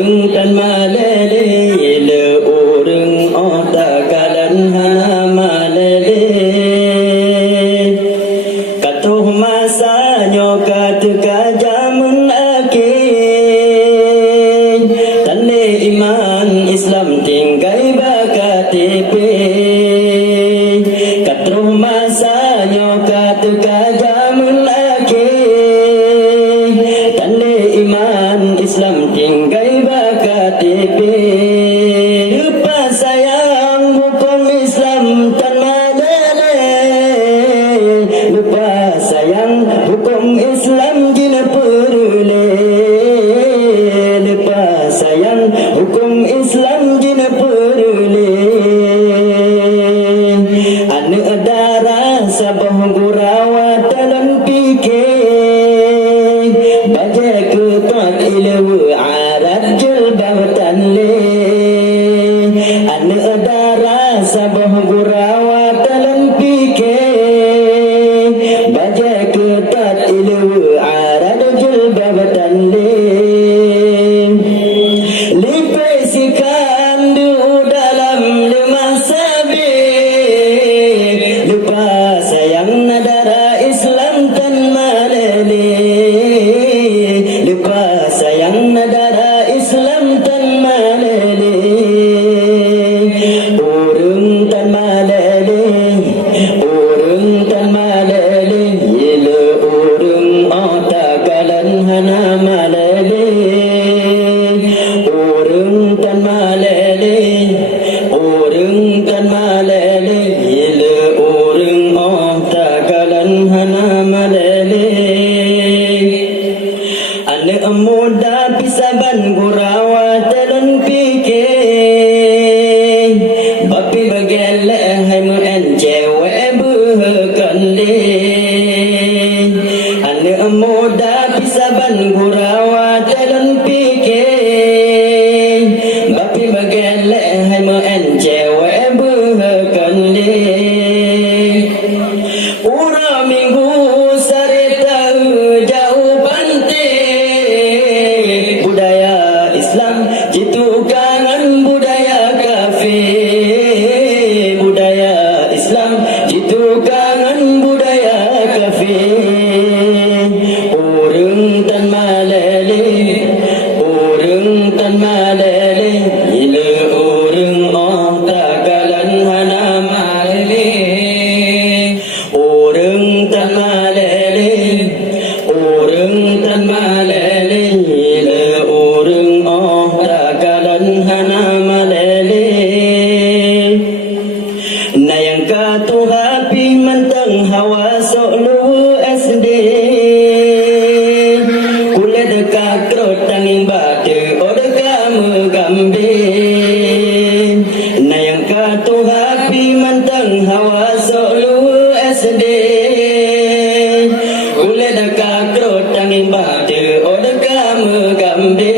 urang tan malele le urang otakalan hana malele katuh masanya katuka jamun akhir tane iman Islam tinggai BKTP katuh masanya katuka jamun akhir tane iman Islam tinggai BKTP lupa sayang hukum Islam tan malele lupa sayang hukum Islam jina perule lupa sayang hukum Islam jina perule ane darah sabah gurawa dalam fikir baca ketat ilmu arad jelbatan le ane darah sabah gurawa dalam fikir baca ketat ilmu arad jelbatan le lipesikan du dalam lemah sabit lupa sayang nadara Islam tan malele lupa sayang nadara Islam tan malele urang tan malele urang tan malele ile urang otakalan hana malele urang tan malele urang tan malele ile urang otakalan hana malele ane muda pisaban gurawa talon fikir bapi bagel hai mu en cewe bukan le ane muda pisaban gurawa talon fikir bapi bagel hai mu en cewe bukan le ura minggu sarita jauh pantai budaya Islam jitu kangen budaya kafir budaya Islam jitu kangen budaya kafir urang tan malele urang tan malele ile urang otakalan hana malele urang tan malele urang tan malele ile urang otakalan hana malele nayang katuhapi mantang hawa solu SD kulad kakrot tanging bate odaka megambe nayang katuhapi mantang hawa solu SD kulad kakrot tanging bate odaka megambe